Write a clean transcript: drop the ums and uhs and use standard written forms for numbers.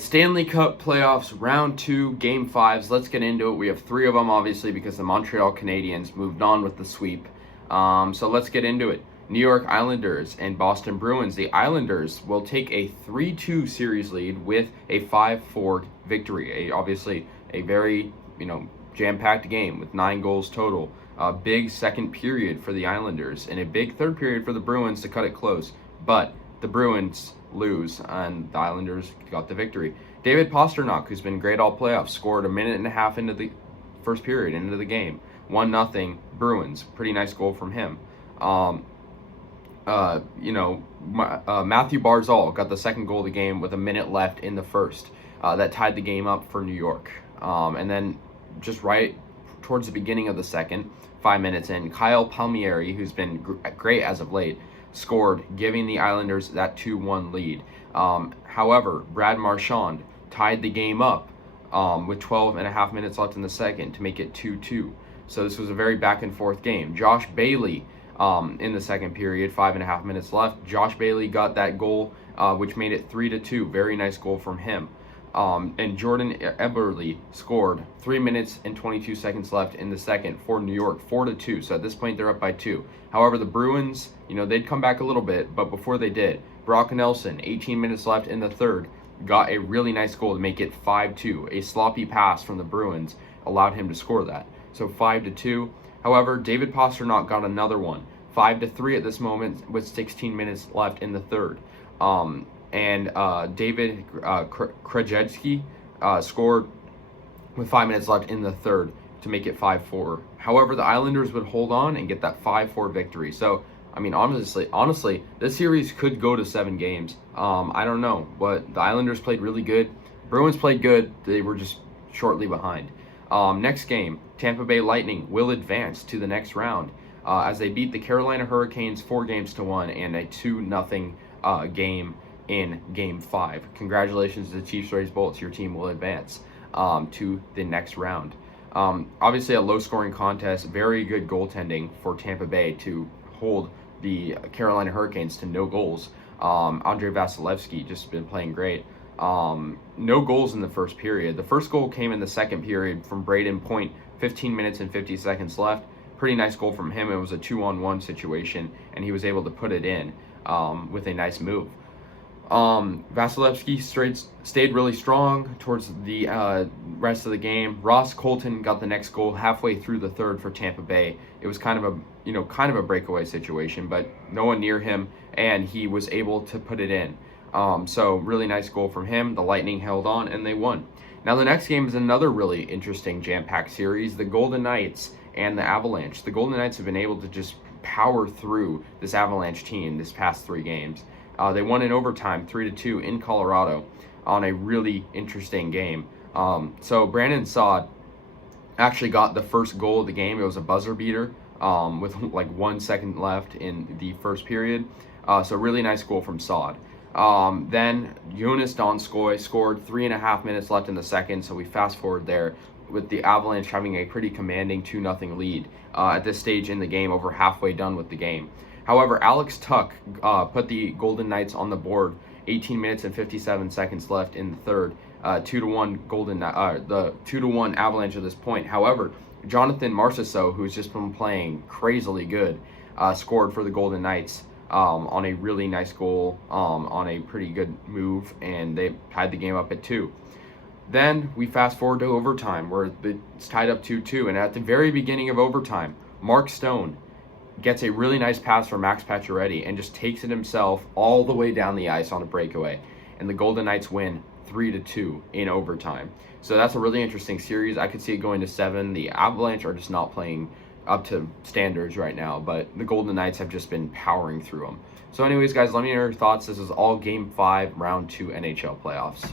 Stanley Cup playoffs, round 2, game 5s. Let's get into it. We have 3 of them, obviously, because the Montreal Canadiens moved on with the sweep. So let's get into it. New York Islanders and Boston Bruins. The Islanders will take a 3-2 series lead with a 5-4 victory. Obviously, a very, jam-packed game with 9 goals total. A big second period for the Islanders and a big third period for the Bruins to cut it close. But the Bruins lose and the Islanders got the victory. David Pastrnak, who's been great all playoffs, scored a minute and a half into the first period, into the game. 1-0 Bruins. Pretty nice goal from him. Matthew Barzal got the second goal of the game with a minute left in the first. That tied the game up for New York. And then just right towards the beginning of the second, 5 minutes in, Kyle Palmieri, who's been great as of late, scored, giving the Islanders that 2-1 lead. However, Brad Marchand tied the game up with 12 and a half minutes left in the second to make it 2-2. So this was a very back and forth game. Josh Bailey in the second period, 5.5 minutes left. Josh Bailey got that goal, which made it 3-2. Very nice goal from him. And Jordan Eberle scored 3 minutes and 22 seconds left in the second for New York, 4-2. So at this point, they're up by 2. However, the Bruins, they'd come back a little bit, but before they did, Brock Nelson, 18 minutes left in the third, got a really nice goal to make it 5-2. A sloppy pass from the Bruins allowed him to score that. So 5-2. However, David Pastrnak got another one, 5-3 at this moment with 16 minutes left in the third. And David Krajewski scored with 5 minutes left in the third to make it 5-4. However, the Islanders would hold on and get that 5-4 victory. So, honestly, this series could go to 7 games. I don't know, but the Islanders played really good. Bruins played good. They were just shortly behind. Next game, Tampa Bay Lightning will advance to the next round as they beat the Carolina Hurricanes 4-1 and a 2-0 game in Game 5. Congratulations to the Chiefs Rays Bolts. Your team will advance to the next round. Obviously, a low-scoring contest. Very good goaltending for Tampa Bay to hold the Carolina Hurricanes to no goals. Andrei Vasilevsky just been playing great. No goals in the first period. The first goal came in the second period from Braden Point, 15 minutes and 50 seconds left. Pretty nice goal from him. It was a 2-on-1 situation, and he was able to put it in with a nice move. Vasilevsky stayed really strong towards the rest of the game. Ross Colton got the next goal halfway through the third for Tampa Bay. It was kind of a breakaway situation, but no one near him, and he was able to put it in. So really nice goal from him. The Lightning held on and they won. Now the next game is another really interesting jam-packed series, the Golden Knights and the Avalanche. The Golden Knights have been able to just power through this Avalanche team this past 3 games. They won in overtime 3-2 in Colorado on a really interesting game. So Brandon Saad actually got the first goal of the game. It was a buzzer beater with like 1 second left in the first period. So really nice goal from Saad. Then Jonas Donskoy scored 3.5 minutes left in the second. So we fast forward there with the Avalanche having a pretty commanding 2-0 lead at this stage in the game, over halfway done with the game. However, Alex Tuck put the Golden Knights on the board. 18 minutes and 57 seconds left in the third. 2-1 the 2-1 Avalanche at this point. However, Jonathan Marchessault, who's just been playing crazily good, scored for the Golden Knights on a really nice goal, on a pretty good move, and they tied the game up at 2. Then we fast forward to overtime, where it's tied up 2-2, and at the very beginning of overtime, Mark Stone gets a really nice pass from Max Pacioretty and just takes it himself all the way down the ice on a breakaway. And the Golden Knights win 3-2 in overtime. So that's a really interesting series. I could see it going to 7. The Avalanche are just not playing up to standards right now, but the Golden Knights have just been powering through them. So anyways, guys, let me know your thoughts. This is all Game 5, Round 2 NHL playoffs.